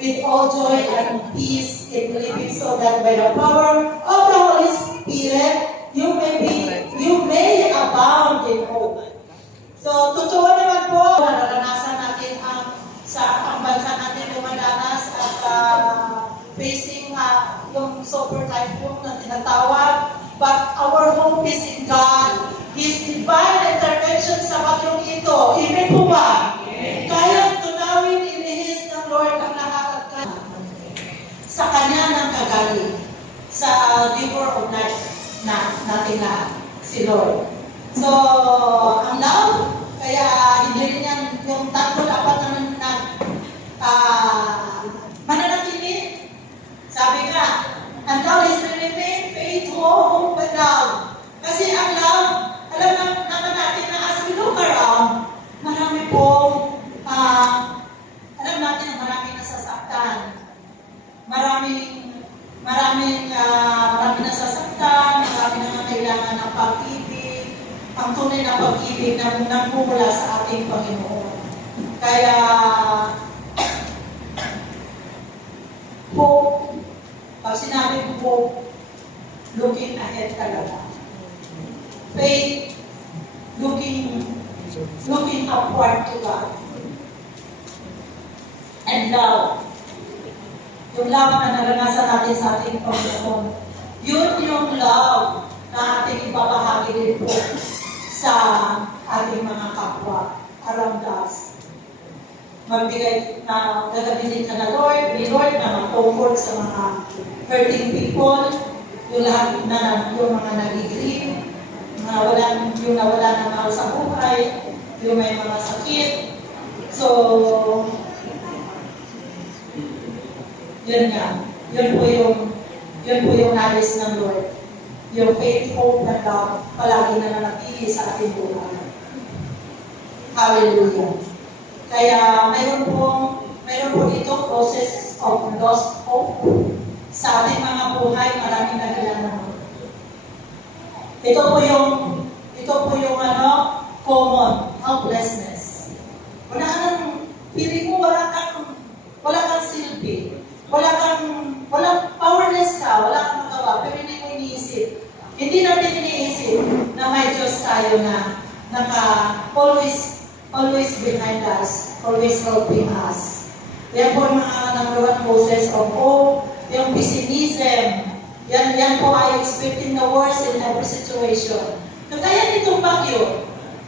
with all joy and peace in believing, so that by the power of the Holy Spirit, you may abound in hope. So, totoo naman po, naranasan natin ang bansa natin lumadanas at facing yung super typhoon na tinatawag. But our hope is in God. His divine intervention sa bagyong ito. Amen po ba? Kaya tunawin, inihis ng Lord ang lahat at sa Kanya ng kagaling. Sa giver of life na natin na si Lord. So, ang love, kaya hindi rin yan yung tatlo dapat na mananatili. Sabi nga, and love is to remain faithful, hope, and love. Kasi ang love, alam naman natin na as we look around, marami pong, alam natin na maraming nasasaktan. Maraming nasasaktan, marami na kailangan ng pag-ibig, ang tunay na pag-ibig na nagmumula sa ating Panginoon. Kaya, hope, pag sinabi ko hope, looking ahead talaga. Faith, looking upward to God. And love, yung love na naranasan natin sa ating Panginoon, yun yung love na ating ibabahagi din po sa ating mga kapwa around us. Magbigay na gagamitin ka na Lord, na mag-comfort sa mga hurting people, yung lahat na yung mga nag-grieve, yung nawala na mahal sa buhay, yung may mga sakit. So, yun nga. Yun po yung nais ng Lord. Yung faith, hope, and love, palagi na nanatili sa ating buhay. Hallelujah. Kaya mayroon po dito process of lost hope. Sa ating mga buhay, maraming nagilanan. Ito po yung common helplessness. Feeling mo wala kang silbi. Walang powerless ka, wala kang magawa, pero hindi mo iniisip. Hindi natin iniisip na may Diyos tayo na always behind us, always helping us. Yan po yung mga number one causes of hope, yung pessimism. Yan po ay expecting the worst in every situation. Kagaya nitong bagyo,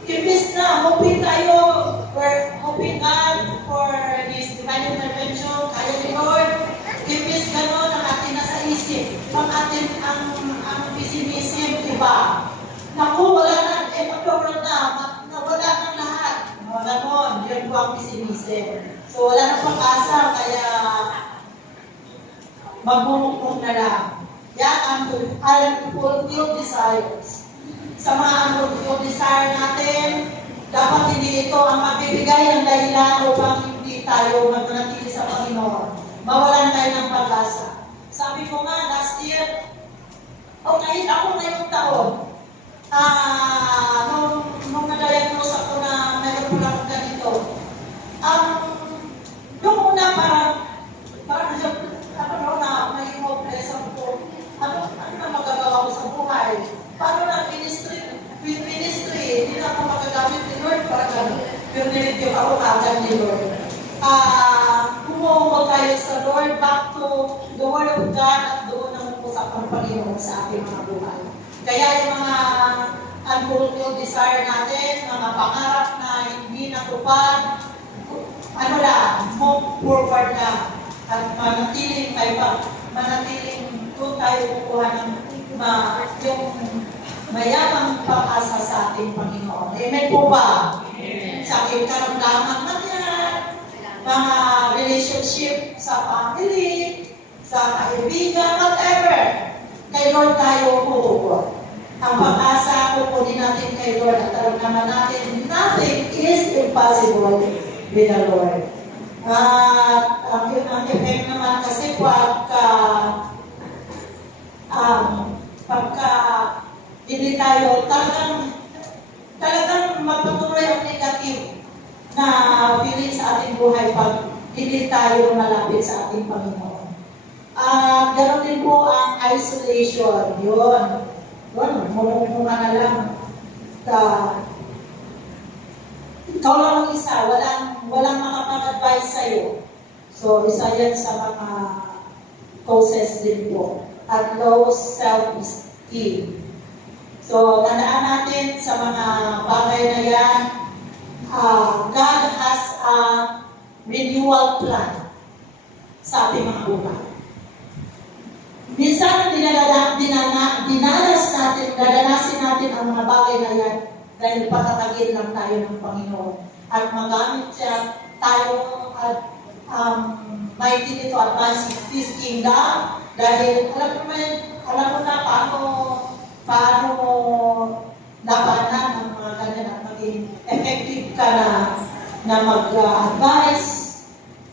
imbis na hoping tayo, we're hoping God for His divine intervention, kaya ni Lord, imbis gano'n ang ating nasa isip, ang pessimism, iba. Naku, wala na, mag-world na, wala ng lahat. Mga gano'n, yun po ang pessimism. So, wala na pag-asa, kaya magbumukmuk na lang. Yan ang unfulfilled desires. Sa mga unfulfilled desire natin, dapat hindi ito ang magbibigay ng dahilan upang hindi tayo magmanatili sa Panginoon. Mawalan tayo ng pag-asa. Sabi ko nga, last year, kahit ako ngayong taon, nung na-diagnose ako na mayroon ko lang ganito, yung una parang na maging hopeless ako. Ano na magagawa ko sa buhay? Paano na ministry, hindi na ako magagamit ni Lord para gano'n. Pero nilityo ako agad ni Lord. Bumuho tayo sa Lord, back to the Word of God at doon ang usap ng Panginoon sa ating mga buhay. Kaya yung mga unfulfilled desire natin, mga pangarap na hindi natupad, move forward na at manatiling doon tayo kukuha ng yung mayamang pag-asa sa ating Panginoon. Amen po ba? Amen. Sa ating karamdaman na yan, mga relationship sa family, sa kaibigan, whatever. Kay Lord tayo kukuha. Ang pag-asa kukunin natin kay Lord at karamdaman natin, nothing is impossible with the Lord. At ang effect naman kasi pagka hindi tayo talagang magpatuloy ang negative na feeling sa ating buhay pag hindi tayo malapit sa ating Panginoon. Ganon din po ang isolation. Yun. Mumukha na lang. Ikaw lang ang isa, walang makapag-advise sa'yo. So, isa yan sa mga causes din po. At low self-esteem. So, tandaan natin sa mga bagay na yan, God has a renewal plan sa ating mga buhay. Minsan, dadanasin natin ang mga bagay na yan dahil patatagin lang tayo ng Panginoon. At magamit siya tayo at mighty to advance His kingdom dahil alam mo na paano mo labanan ang mga ganyan at maging effective ka na mag-advise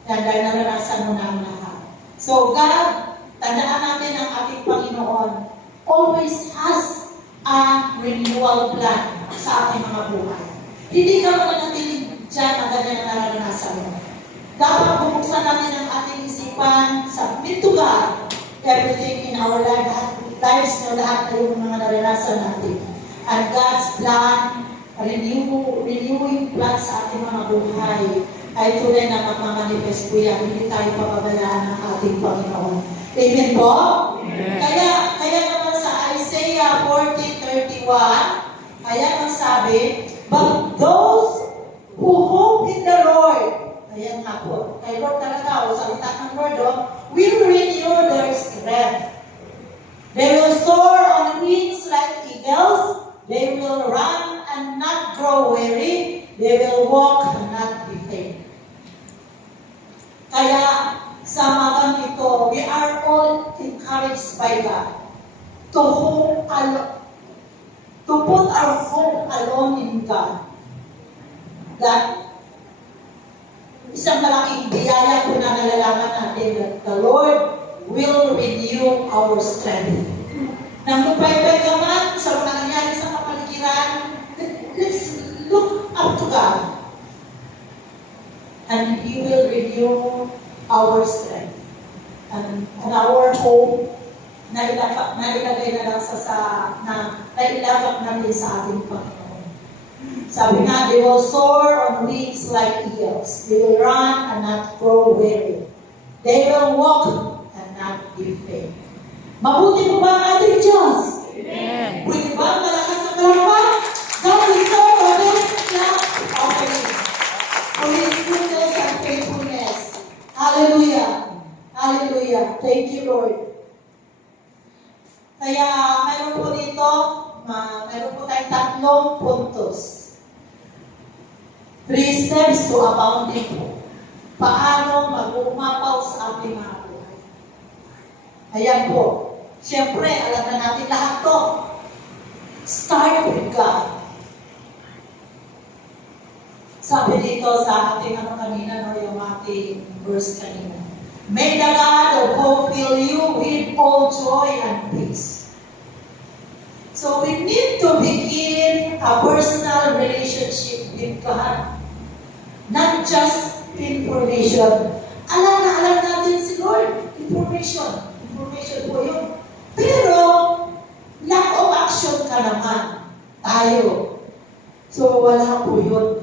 dahil naranasan mo na ang lahat. So God, tandaan natin ang ating Panginoon always has a renewal plan sa ating mga buhay. Hindi ka mananatiling dyan ang ganyan na naranasan mo. Dapat bubuksan natin ang ating isipan, submit to God, everything in our lives na lahat na yung mga naranasan natin. And God's plan, renewing plan sa ating mga buhay, ay tunay na magmamanifest po yan. Hindi tayo pababayaan ng ating Panginoon. Amen po? Amen. Kaya naman sa Isaiah 40:31, ayan ang sabi, but those who hope in the Lord, ayan nga po, kay Lord talaga, o salita ng Lord, will renew their strength. They will soar on wings like eagles. They will run and not grow weary. They will walk and not be faint. Kaya, sa magang ito, we are all encouraged by God to put our hope alone in God. That isang malaking biyaya po na nalalaman natin that the Lord will renew our strength. Nang lupay-pay ka man sa mga nangyari sa kapaligiran, let's look up to God. And He will renew our strength. And our hope na ilagay na lang nailagak natin sa ating Panginoon. Sabi nga, they will soar on wings like eagles. They will run and not grow weary. They will walk and not be faint. Mabuti po ba ang ating Diyos? Amen. Pwede ba ang malakas na kalaman? God will serve on this offering for His goodness and faithfulness. Hallelujah. Hallelujah. Thank you, Lord. Kaya mayroon po dito, mayroon po tayong 3 puntos. 3 steps to abounding po. Paano mag-umapaw sa ating mga buhay. Ayan po. Siyempre, alam na natin lahat to. Start with God. Sabi dito sa ating kanina, yung ating verse kanina. May the God of hope fill you with all joy and peace. So we need to begin a personal relationship with God. Not just information. Alam natin si Lord. Information po yun. Pero, lack of action ka naman. Tayo. So, wala po yun.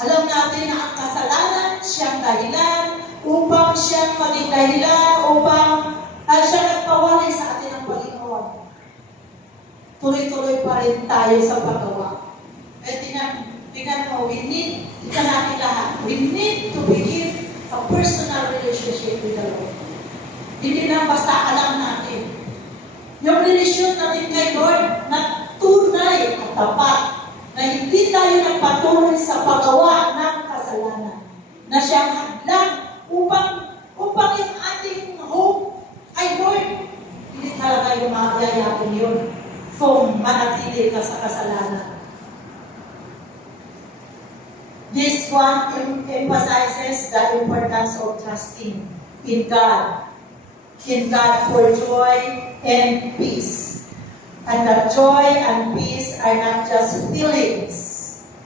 Alam natin na ang kasalanan, siyang dahilan, upang siyang maging dahilan, upang siya nagpawalay sa atin ng Panginoon. Tuloy-tuloy pa rin tayo sa paggawa. Tingnan mo, we need to begin a personal relationship with the Lord. Hindi lang basta alam natin. Yung relasyon natin kay Lord na tunay at tapat, na hindi tayo nagpatuloy sa paggawa ng kasalanan, na siyang hadlang upang yung ating hope ay Lord, hindi talaga yung maayayakin yun kung manatili ka sa kasalanan. This one emphasizes the importance of trusting in God for joy and peace. And that joy and peace are not just feelings,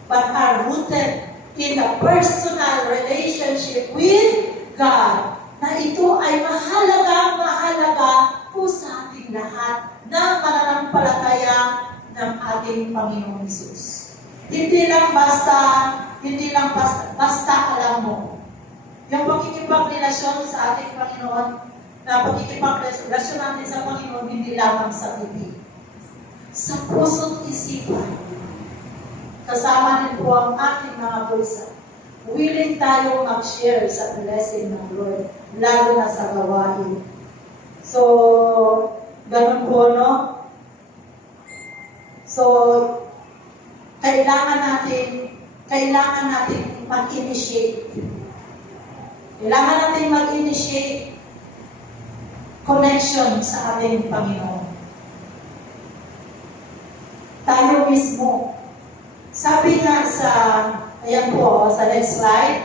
but are rooted in a personal relationship with God, na ito ay mahalaga po sa ating lahat na mananampalataya ng ating Panginoong Hesus. Hindi lang basta alam mo. Yung pakikipagrelasyon sa ating Panginoon, na pakikipagrelasyon natin sa Panginoon, hindi lamang sa bibig. Sa puso't isipan, kasama din po ang ating mga bulsa. Willing tayo mag-share sa blessing ng Lord, lalo na sa gawain. So, ganun po, no? So, kailangan natin mag-initiate. Kailangan natin mag-initiate connection sa ating Panginoon. Tayo mismo. Sabi nga sa, ayan po, sa next slide,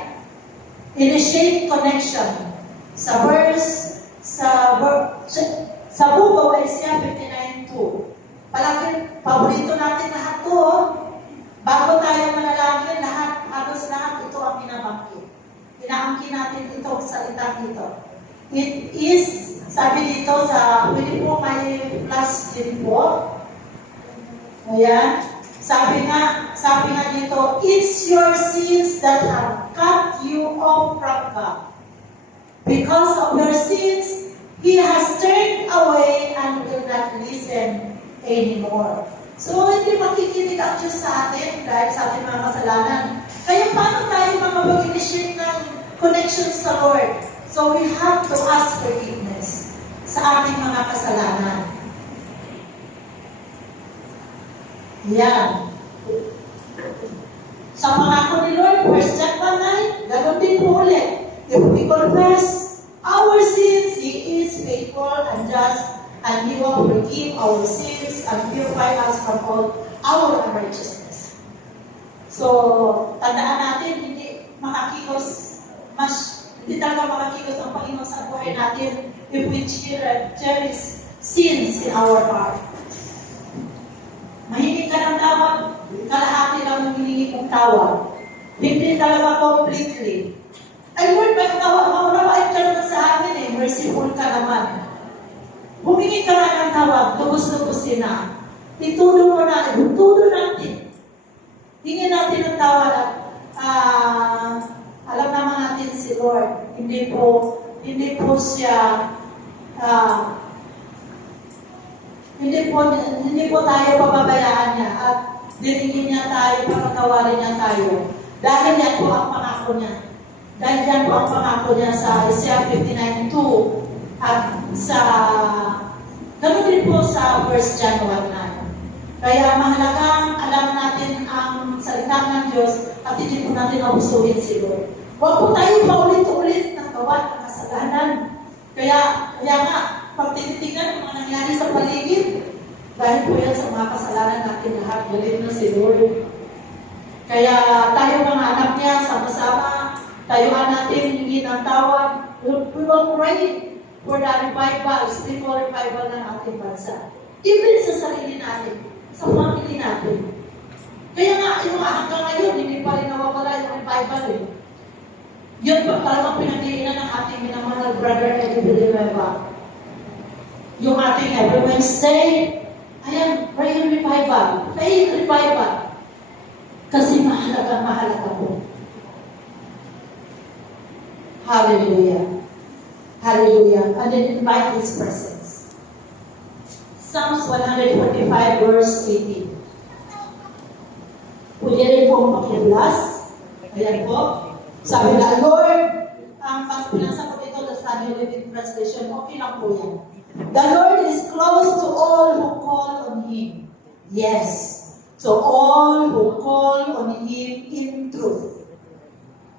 initiate connection. Sa verse, sa book of Isaiah 59:2. Palagi, paborito natin lahat to, bago tayo manalangin, halos lahat ito ang binabanggit. Inaangkin natin ito, salita dito. It is, sabi dito sa, pwede po may plus din po. Ayan. Sabi nga dito, it's your sins that have cut you off from God. Because of your sins, He has turned away and will not listen anymore. So, hindi makikinig ang Diyos sa atin dahil sa ating mga kasalanan. Kaya paano tayo makapag-initiate ng connection sa Lord? So, we have to ask forgiveness sa ating mga kasalanan. Yan. Sa pangako ni Lord, 1 John 1:9, ganoon din po ulit. If we confess our sins, He is faithful and just, and He will forgive our sins and purify us from all our unrighteousness. So, tandaan natin, hindi talaga makakikos ang Panginoon sa buhay natin if we cherish sins in our heart. Mahinig ka ng tawag, kalahati lang humihingi kong tawag. Hindi talaga completely. Ay, Lord, may maunawait ka naman sa amin eh. Merciful ka naman. Humingi ka na ng tawag, lubos-lubusin na. Itulo mo natin, tulo natin. Hingi natin ng tawag at alam naman natin si Lord. Hindi po siya hindi po tayo pababayaan niya at dinigin niya tayo, pagkakawarin niya tayo. Dahil yan po ang pangako niya. Dahil yan po ang pangako niya sa Isaiah 59:2 at sa ganoon din po sa 1 John 1:9. Kaya mahalagang alam natin ang salita ng Diyos at hindi po natin abusuhin si Lord. Huwag po tayo paulit-ulit ng gawa ng kasalanan. Kaya nga, pag tinitigan ang mga nangyari sa paligid, dahil po yan sa mga kasalanan natin lahat, galit na si Lord. Kaya tayo mga anak niya, sama-sama, tayuan natin, hindi ng tawag. We will pray for the revival, spiritual revival ng ating bansa. Even sa sarili natin, sa family natin. Kaya nga, yung hanggang ngayon, hindi pa rin nawawala yung revival eh. Yun pa talagang pinag-iinan ng ating minamahal brother Eddie Villanueva. Yung ating every Wednesday, ayan, prayer revival, faith revival. Kasi mahalaga po. Hallelujah. Hallelujah. And then invite His presence. Psalms 145 verse 18. Pwede rin pong pakilas. Ayan po. Sabi na, Lord, ang mas pinasa ko dito sa New Living Translation, okay lang po yan. The Lord is close to all who call on Him. Yes, to all who call on Him in truth.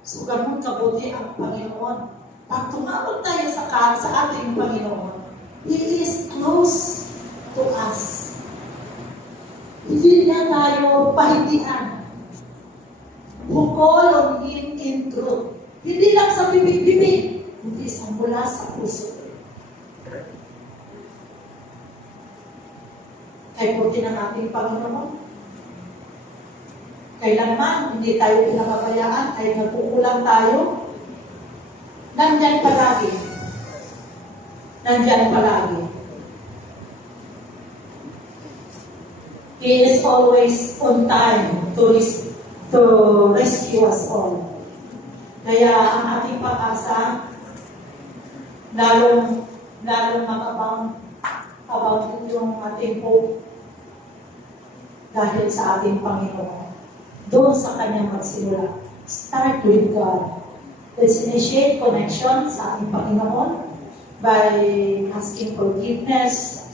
So, ganun kabuti ang Panginoon. Pag tumawag tayo sa ating Panginoon, He is close to us. Hindi niya tayo pahindihan. Who call on Him in truth. Hindi lang sa bibig-bibig, hindi sa mula sa puso. Kaya puti ng ating Panginoon. Kailanman, hindi tayo pinapabayaan, kahit nagkukulang tayo. Nandyan palagi. Nandyan palagi. He is always on time to rescue us all. Kaya ang ating pag-asa, lalong mag-abound yung ating hope dahil sa ating Panginoon. Doon sa Kanyang magsimula. Start with God. Let's initiate connection sa ating Panginoon by asking forgiveness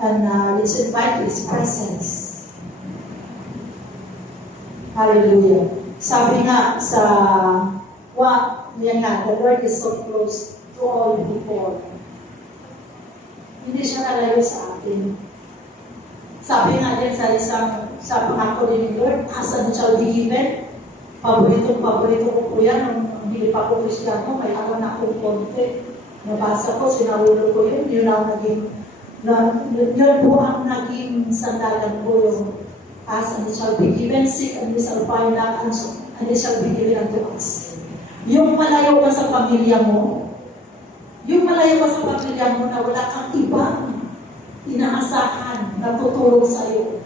and let's invite His presence. Hallelujah. Sabi nga sa yan nga, the Lord is so close to all people. Hindi siya nalayo sa atin. Sabi nga din sa pangako din ni Lord, asan shall be given. Paborito ko po yan. Nung hindi pa ko Kristiyano, may awan akong konti. Nabasa ko, sinarulo ko yun. Yun po ang naging sandalan ko yung ask and it shall be given, seek and we shall find out, and it shall be given unto us. Yung malayo ka sa pamilya mo, na wala kang ibang inaasahan na tutulong sa iyo.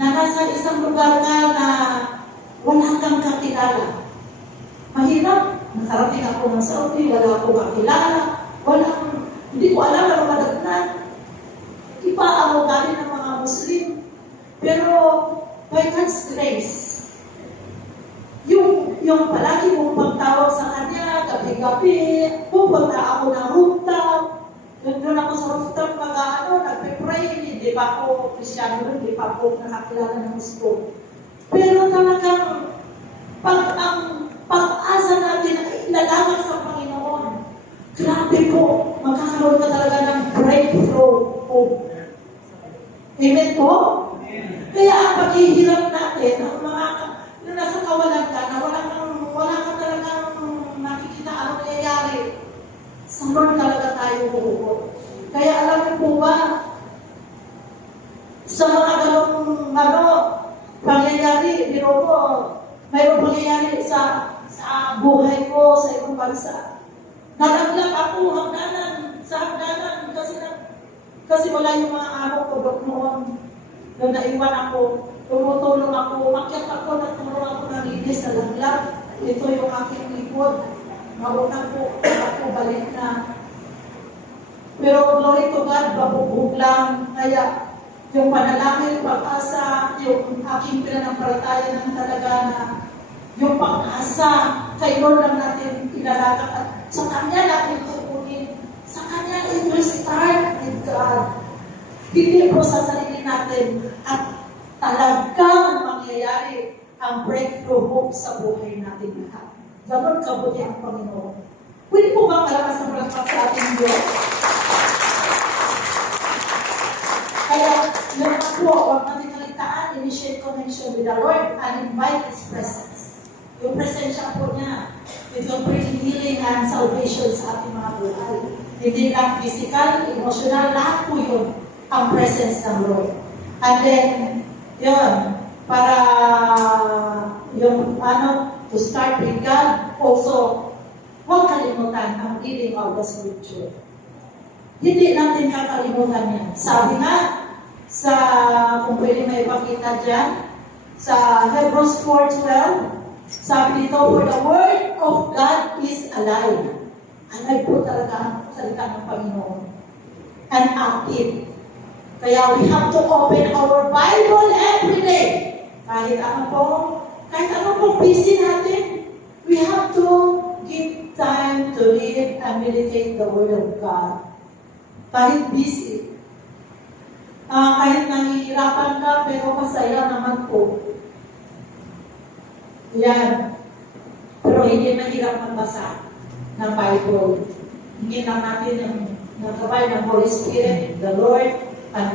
Na nasa isang lugar ka na wala kang kakilala. Mahirap. Nakarating ako ng Saudi, wala akong kakilala. Hindi ko alam ano madagnan. Iba ako galing ng mga Muslim. Pero by God's grace, yung palagi mong pagtawag sa Kanya, gabi-gabi, pupunta ako ng rooftop. Doon ako sa rooftop nagpe-pray, hindi pa ako Kristiyano, hindi pa ako nakakilala ng Gusto. Pero talagang, ang pag-asa natin ay ilalagay sa Panginoon. Grabe po, magkakaroon ka talaga ng breakthrough po. Amen po? Kaya ang paghihirap natin, ang mga, yung nasa kawalan ka, na wala ka talagang nakikita anong nangyayari. Sa Lord talaga tayo huhugot. Kaya alam niyo po ba, sa mga ganong pangyayari, biro ko, mayroong pangyayari sa buhay ko, sa ibang bansa. Nalaglag ako sa hagdanan kasi wala yung mga amo ko noon. Nung naiwan ako, tumutulong ako, makyat ako, nagtulong ako ng linis na laglag. Ito yung aking likod. Mauna po, ako balik na. Pero glory to God, mabubuhog lang. Kaya yung panalangin, pag-asa, yung aking pinanampalataya ng talaga na yung pag-asa, kay Lord lang natin ilalagak at sa Kanya natin tukunin. Sa Kanya, it will start with God. Hindi po sa sarili natin at talagang mangyayari ang breakthrough hope sa buhay natin lahat. Ganon kabuti ang Panginoon. Pwede po bang malakas na malakpak sa ating Diyos? Kaya, yun na po, huwag natin kaligtaan, initiate connection with the Lord and invite His presence. Yung presensya po niya, it will bring healing and salvation sa ating mga buhay. Hindi lang physical, emotional, lahat po yun ang presence ng Lord. And then, yun, para yung to start with God, also, huwag kalimutan ang reading of the Scripture. Hindi natin kakalimutan yan. Sabi nga, kung pwede may ipakita dyan, sa Hebrews 4:12, sabi dito, for the word of God is alive. Alive po talaga ang salita ng Panginoon. And active. Kaya we have to open our Bible every day. Kahit ano pong busy natin, we have to give time to read and meditate the Word of God. Kahit busy. Kahit nahihirapan ka, pero masaya naman po. Yan. Pero hindi mahirap magbasa ng Bible. Hindi lang natin yung nagkabay ng Holy Spirit, the Lord, and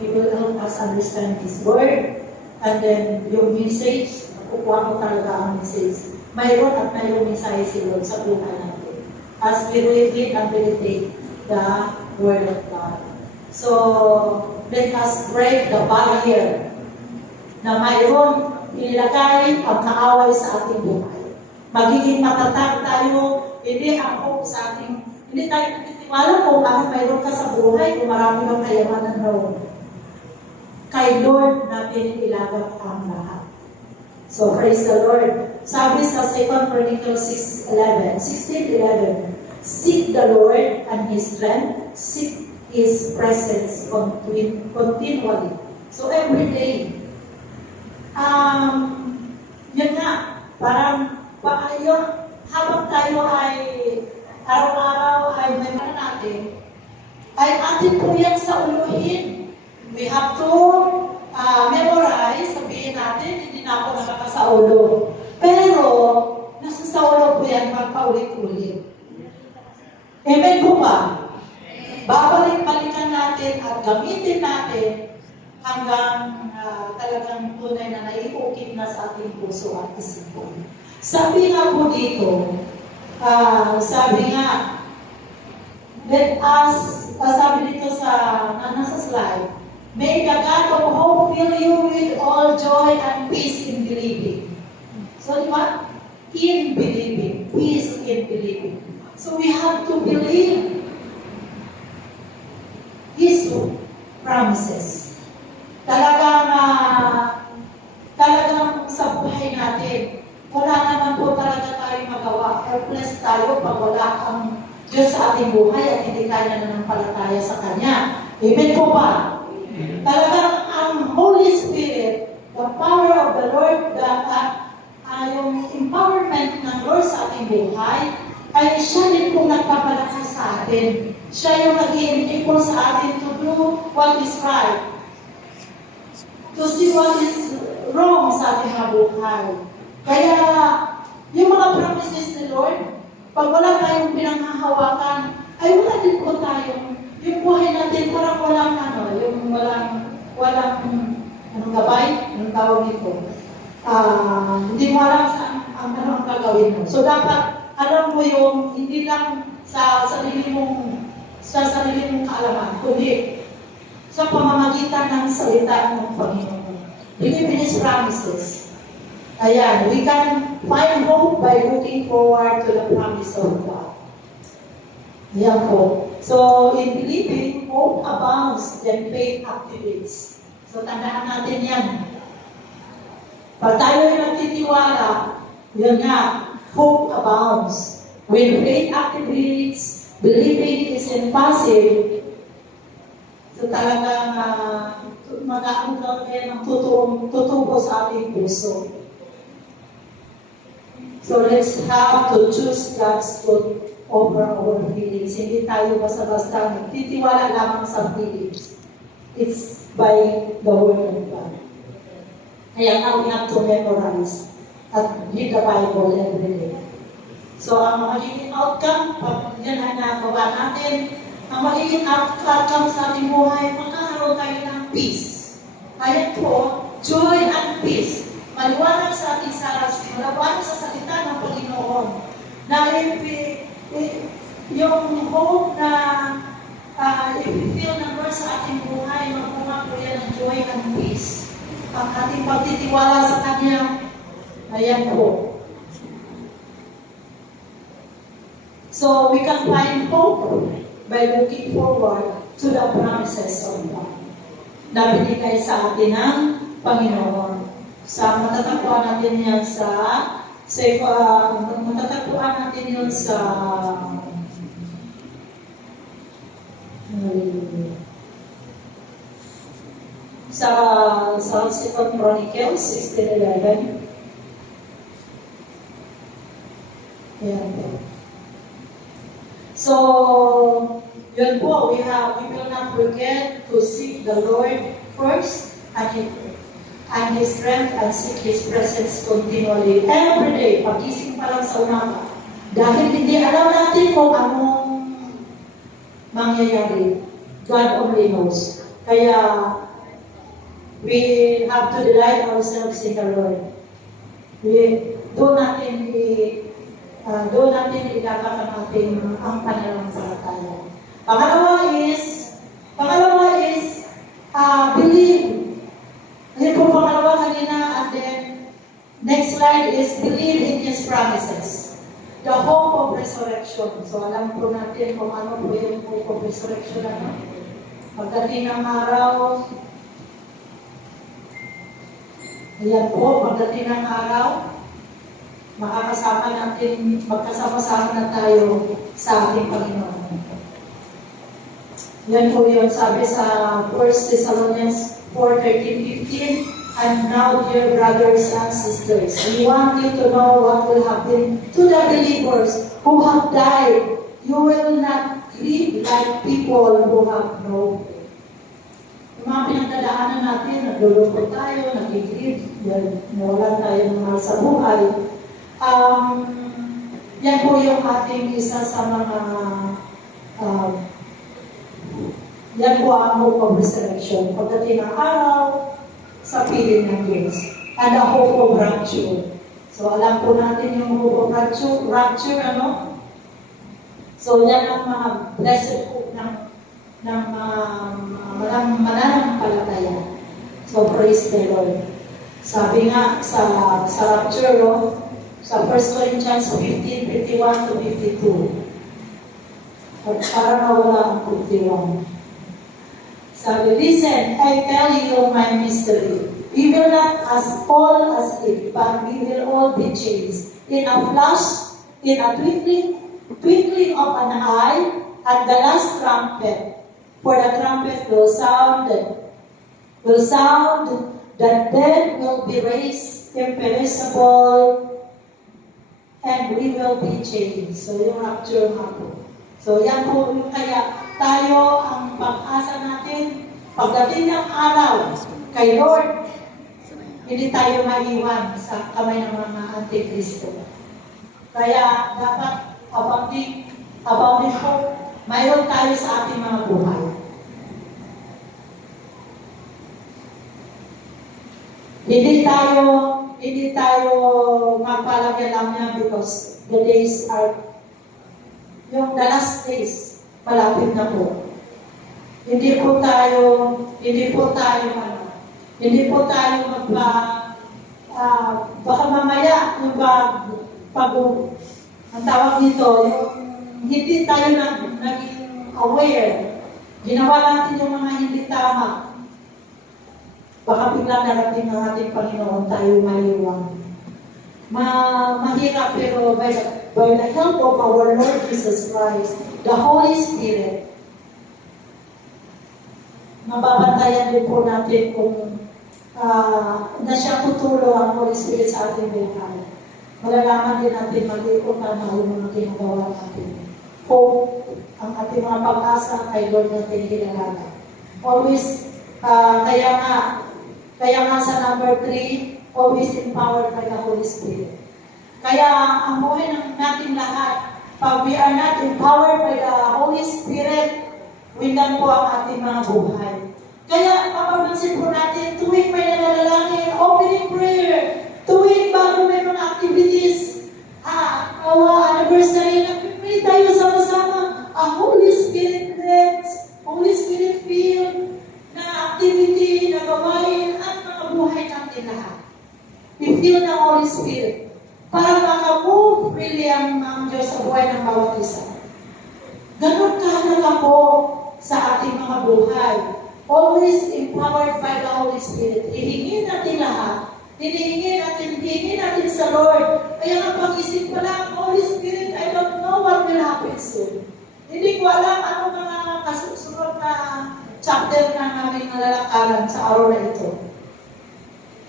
He will help us understand His Word. And then, yung message, kukuha mo talaga ang message. Mayroon at mayroong mensahe si Lord sa buhay natin. As we read and meditate the Word of God. So, let us break the barrier na mayroon inilagay ang kaaway sa ating buhay. Magiging matatag tayo, hindi ang hope sa ating, hindi tayo titiwala kung ano mayroon ka sa buhay, kung marami kang kayamanan roon. Kay Lord natin ilagak ang lahat. So, praise the Lord. Sabi sa 2 Chronicles 16:11, seek the Lord and His strength, seek His presence continually. So, every day. Yun nga, parang, habang tayo ay araw-araw ay may mga natin, ay atin po yan sa uluhin. We have to memorize, sabihin natin, hindi na ako nakakasaulo. Pero, nasa saulo po yan magpaulit-ulit. Amen po ba? Babalik-balikan natin at gamitin natin hanggang talagang tunay na naiukit na sa ating puso at isipan. Sabi nga po dito, let us, sabi dito sa nasa slide, may the God of hope fill you with all joy and peace in believing. So, di ba? In believing. Peace in believing. So, we have to believe His promises. Talagang sa buhay natin, wala naman po talaga tayo magawa. Helpless tayo pag wala ang Diyos sa ating buhay at hindi tayo nananampalataya sa Kanya. Amen po ba? Talagang ang Holy Spirit, the power of the Lord, yung empowerment ng Lord sa ating buhay, ay siya din po nagpapalakas sa atin. Siya yung nag-i-enable sa atin to do what is right. To see what is wrong sa ating buhay. Kaya, yung mga promises ni Lord, pag wala tayong pinanghahawakan, ay wala din po tayong, yung buhay natin parang walang anong gabay, anong tawag nito. Hindi mo alam ang gagawin mo. So, dapat, alam mo yung, hindi lang sa sarili mong kaalaman, kundi sa pamamagitan ng salita ng Panginoon. Believe in His promises. Ayan, we can find hope by looking forward to the promise of God. Ayan po. So, in believing, hope abounds, then faith activates. So, tandaan natin yan. Pag tayo ay nagtitiwala, yun nga, hope abounds. When faith activates, believing is impassive. So talagang mag-aanggang ng tutubo sa ating puso. So let's have to choose God's truth over our feelings. Hindi tayo basta-basta nagtitiwala lamang sa feelings. It's by the Word of God. Kaya now we have to memorize at read the Bible every day. So ang magiging outcome, pag yan ay nagawa natin, ang magiging outcome sa ating buhay, magkakaroon tayo ng peace. Ayan po, joy and peace. Maliwanag sa ating saras, maliwanag sa salita ng Panginoon. Na yung hope na i-feel ng Lord sa ating buhay, magpunga po yan ng joy and peace. Ang ating pagtitiwala sa Kanya, ayan po. So we can find hope by looking forward to the promises of God na binigay sa atin ng Panginoon. Matatagpuan natin yan matatagpuan natin yun sa Second Chronicles 16:11. Ayan po. So, yun po, we will not forget to seek the Lord first and His strength and seek His presence continually. Every day, pagising pa lang sa umaga. Dahil hindi alam natin kung anong mangyayari. God only knows. Kaya, we have to delight ourselves in the Lord. Doon natin ilagak ang pananampalataya. Pangalawa is believe. Ayun po pangalawa kanina, and then next slide is believe in His promises. The hope of resurrection. So alam po natin kung ano po yung hope of resurrection. Ano? Pagdating ng araw, ayan po, pagdating ng araw, magkasama-sama na tayo sa ating Panginoon. Yan po yun, sabi sa 1 Thessalonians 4:13-15, and now, dear brothers and sisters, we want you to know what will happen to the believers who have died. You will not grieve like people who have no faith. Yung mga pinagdadaanan natin, naglulungkot tayo, nag-grieve, nawalan tayo ng mahal sa buhay. Yan po yung ating isa sa mga yan po ang hope of resurrection. Pagdating ng araw, sa piling ng Diyos. And the hope of rapture. So alam po natin yung hope of rapture, ano? So yan ang mga blessed hope ng mananampalataya. So praise the Lord. Sabi nga sa rapture, sa 1 Corinthians 15:51-52. Para mawala ang 51. Sabi, listen, I tell you my mystery. We will not fall asleep, but we will all be changed. In a flash, in a twinkling of an eye, at the last trumpet. For the trumpet will sound, the dead will be raised imperishable, and we will be changed. So yung rapture nga po. So yan po yung kaya tayo ang pag-asa natin. Pagdating ng araw kay Lord, hindi tayo maiwan sa kamay ng mga Antikristo. Kaya dapat abounding hope, mayroon tayo sa ating mga buhay. Hindi tayo magpalagyan lang niya because the days are the last days, malapit na po. Hindi po tayo baka mamaya yung ang tawag dito, yung hindi tayo naging aware. Ginawa natin yung mga hindi tama. Baka biglang narating ng ating Panginoon tayo maiwan. Mahirap pero by the help of our Lord Jesus Christ, the Holy Spirit, mababantayan din po natin kung na siya tutulong ang Holy Spirit sa ating buhay. Malalaman din natin mag-iikot na yung mga ginagawa natin. Hope, ang ating mga pag-asa kay Lord natin ginalaga. Always, kaya nga sa number 3, always empowered by the Holy Spirit. Kaya ang buhay ng natin lahat, pag we are not empowered by the Holy Spirit, windan po ang ating mga buhay. Kaya papapansin po natin, tuwing may nalalangin, opening prayer, tuwing bago mayroong activities, anniversary, nag-pray tayo sama-sama, ang Holy Spirit bless, Holy Spirit filled na activity, na gawain, at mga buhay natin lahat. We feel the Holy Spirit para makamove really ang Diyos sa buhay ng bawat isa. Ganun kahalaga po sa ating mga buhay. Always empowered by the Holy Spirit. Hihingin natin lahat. Hihingin natin sa Lord. Kaya nga pag-isip pa lang, Holy Spirit, I don't know what will happen soon. Hindi ko alam ano mga kasusunod na chapter na namin nalalakaran sa araw na ito.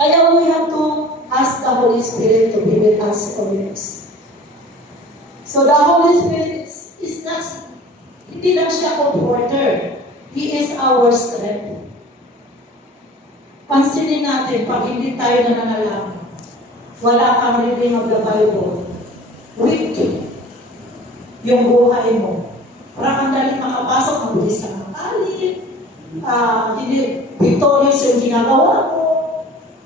Kaya we have to ask the Holy Spirit to be with us always. So the Holy Spirit is not, hindi lang siya comforter. He is our strength. Pansinin natin, pag hindi tayo nananalangin, wala kang reading of the Bible, weak yung buhay mo. Parang ang dali makapasok, mabilis ka makalit, hindi victorious yung ginagawa mo,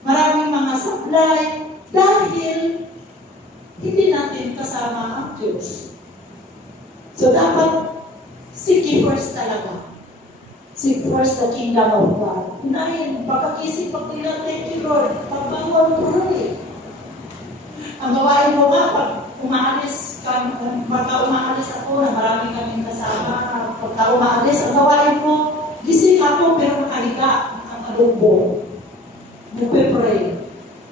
maraming mga supply, dahil hindi natin kasama ang Diyos. So dapat seek ye first talaga. Seek first the kingdom of God. Unahin, pagkakisip, pagkila, thank you Lord, pagbangon pray. Ang gawain mo nga, pag pagka umaalis ako, na marami kaming kasama, pagka umaalis, ang gawain mo, gising ako pero nakahiga, nakakalubong. Nagpe-pray.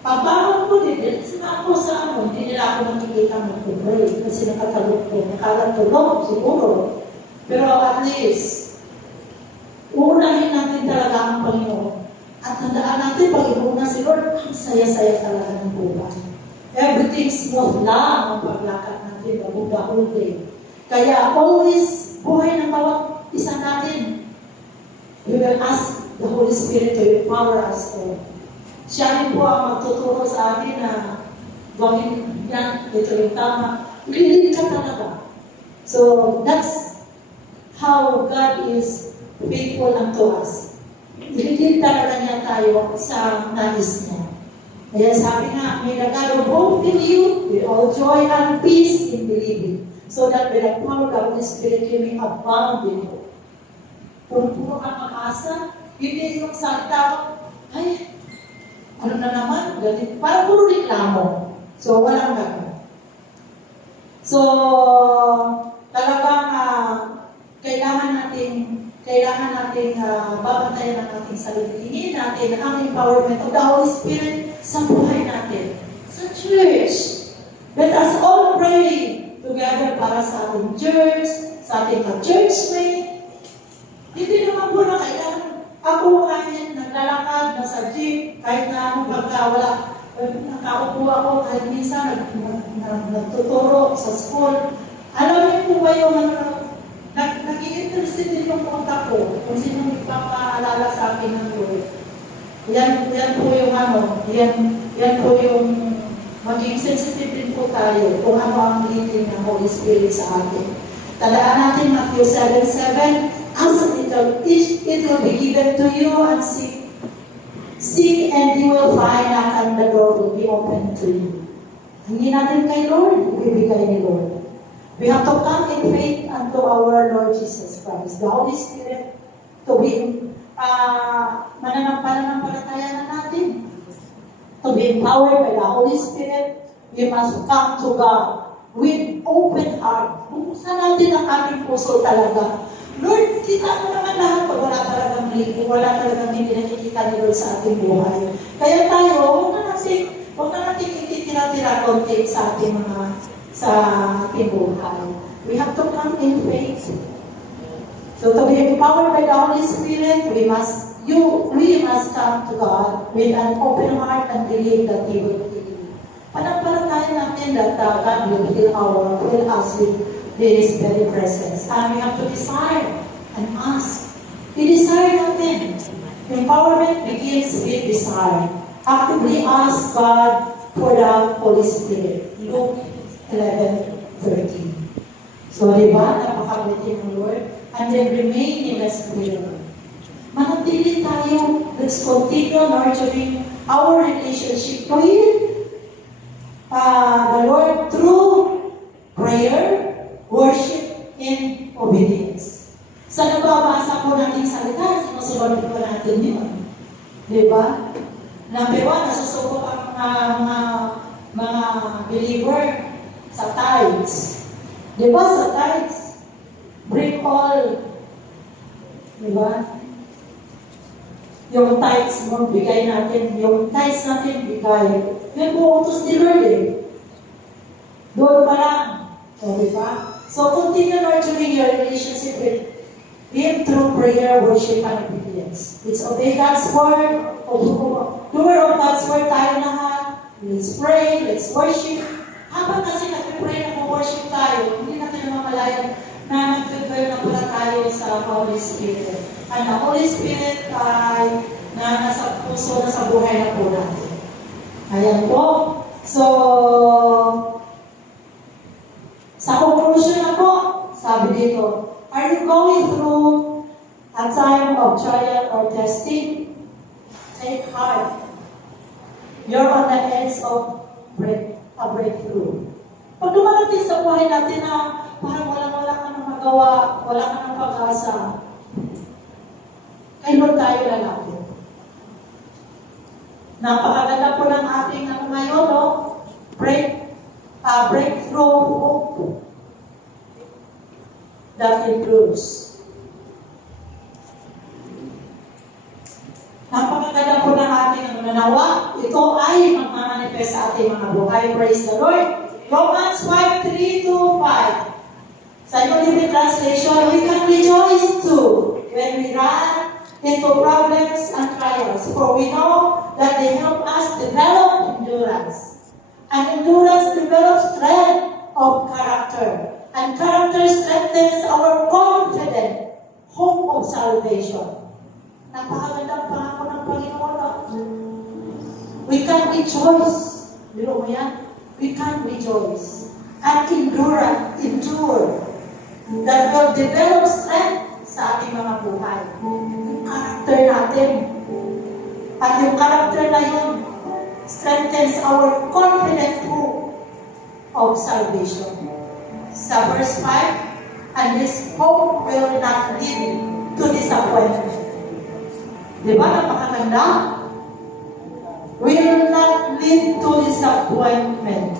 Pagbangon ko din, sila ako sa hindi nila ako nakikita nagpe-pray kasi nakakalubong, nakakalubong siguro. Pero at least, uunahin natin talaga ang Panginoon. At tandaan natin, pag ibuuna si Lord, ang saya-saya talaga ng buhay. Everything smooth lang ang paglakad natin, the whole day. Kaya always, buhay ng bawat isa natin. We will ask the Holy Spirit to empower us all. Siya rin po ang magtuturo sa atin na gawin yan, ito yung tama. Ililid ka talaga. So, that's how God is faithful unto us. Ililid talaga niya tayo sa nais niya. Kaya sabi nga, may the God of hope in you, with all joy and peace in believing, so that by the power of the Holy Spirit, you may abound in hope. Puro kang mag-asa, hindi yung salita, ay, ano na naman, ganit. Parang puro reklamo. So, walang gano'n. So, talagang kailangan natin babantayan ang ating sarili. Hingin natin ang empowerment of the Holy Spirit sa buhay natin. Sa church. Let us all pray together para sa ating church, sa ating ka-churchmate. Hindi naman po na kailangan ako kahit naglalakad, nasa jeep, kahit na anong pagkawala, nakaupo ako, kahit minsan nagtuturo sa school. Alam niyo po ba yung nag-i-interested din yung kontak ko kung sino nagpapaalala sa akin ng Lord. Yan po yung yan po yung maging sensitive din po tayo kung ano ang leading ng Holy Spirit sa atin. Tandaan natin Matthew 7:7, ask it will be given to you, and seek and you will find, and the door will be open to you. Hingin natin kay Lord, ibibigay ni Lord. We have to come in faith unto our Lord Jesus Christ, the Holy Spirit, to be mananampalataya na natin. To be empowered by the Holy Spirit, we must come to God with open heart. Buksan natin ang aming puso talaga. Lord, kita mo naman lahat pag wala talagang hindi nakikita ni Lord sa ating buhay. Kaya tayo, huwag na natin ititira-tira konti sa ating buhay. We have to come in faith. So to be empowered by the Holy Spirit, we must come to God with an open heart and believe that He will heal you. Panampalataya natin that God will fill us with His very presence. And we have to desire and ask. I-desire natin. Empowerment begins with desire. Actively ask God for the Holy Spirit. Luke 11:13. So, di ba? Napakabiti ng Lord. And then remain in His will. Manatili tayo. Let's continue nurturing our relationship with the Lord through prayer, worship, and obedience. Sa nababasa po natin salita, sinusunod po natin yun. Di ba? Number 1, nasusubok ang mga believer sa tithes. Di ba sa tithes? Bring all. Di ba? Yung tithes mo, bigay natin. Yung tithes natin, bigay. Yun po utos ni Lord eh. Doon pa lang. O, di ba? So, continue nurturing your relationship with Him through prayer, worship, and obedience. Let's obey God's word. Doer of God's word tayo lahat. Let's pray, let's worship. Habang kasi nag-pray, nag-worship tayo, hindi natin namamalayan na nag-pray na pala tayo sa Holy Spirit. And the Holy Spirit ay nasa puso, nasa buhay na po natin. Ayan po. So, sa conclusion na po, sabi dito, are you going through a time of trial or testing? Take heart. You're on the edge of a breakthrough. Pag dumarating sa buhay natin na parang wala ka nang magawa, wala ka nang pag-asa, kay Lord tayo lalapit. Napakaganda po ng ating ngayon, no? Pray breakthrough hope that improves. Napakaganda po ng ating nanawa. Ito ay magmamanifest sa ating mga buhay. Praise the Lord. Romans 5:3-5. Sa New Living Translation, we can rejoice too when we run into problems and trials, for we know that they help us develop endurance. And endurance develops strength of character. And character strengthens our confident hope of salvation. Napakagandang pangako ng Panginoon. We can rejoice. Biro mo yan? We can rejoice. And endure. That will develop strength sa ating mga buhay. Yung character natin. At yung character na yun strengthens our confident hope of salvation. Sa verse 5, and this hope will not lead to disappointment. Di ba? Napakaganda. Will not lead to disappointment.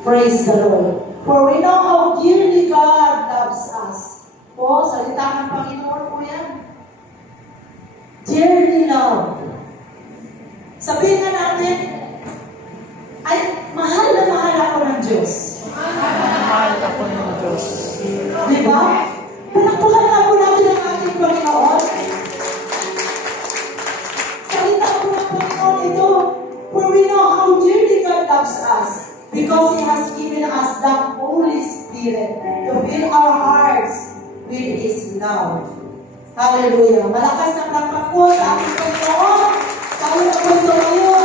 Praise the Lord. For we know how dearly God loves us. O, salita ng Panginoon po yan. Dearly loved. Sabihin na natin, ay, mahal na mahal ako ng Diyos. Mahal ako ng Diyos. Di ba? Palakpakan na po natin ang ating Panginoon. Salita po ng Panginoon ito. For we know how dearly God loves us, because He has given us the Holy Spirit to fill our hearts with His love. Hallelujah. Malakas na palakpak po sa ating Panginoon. Tayo na po ito ngayon.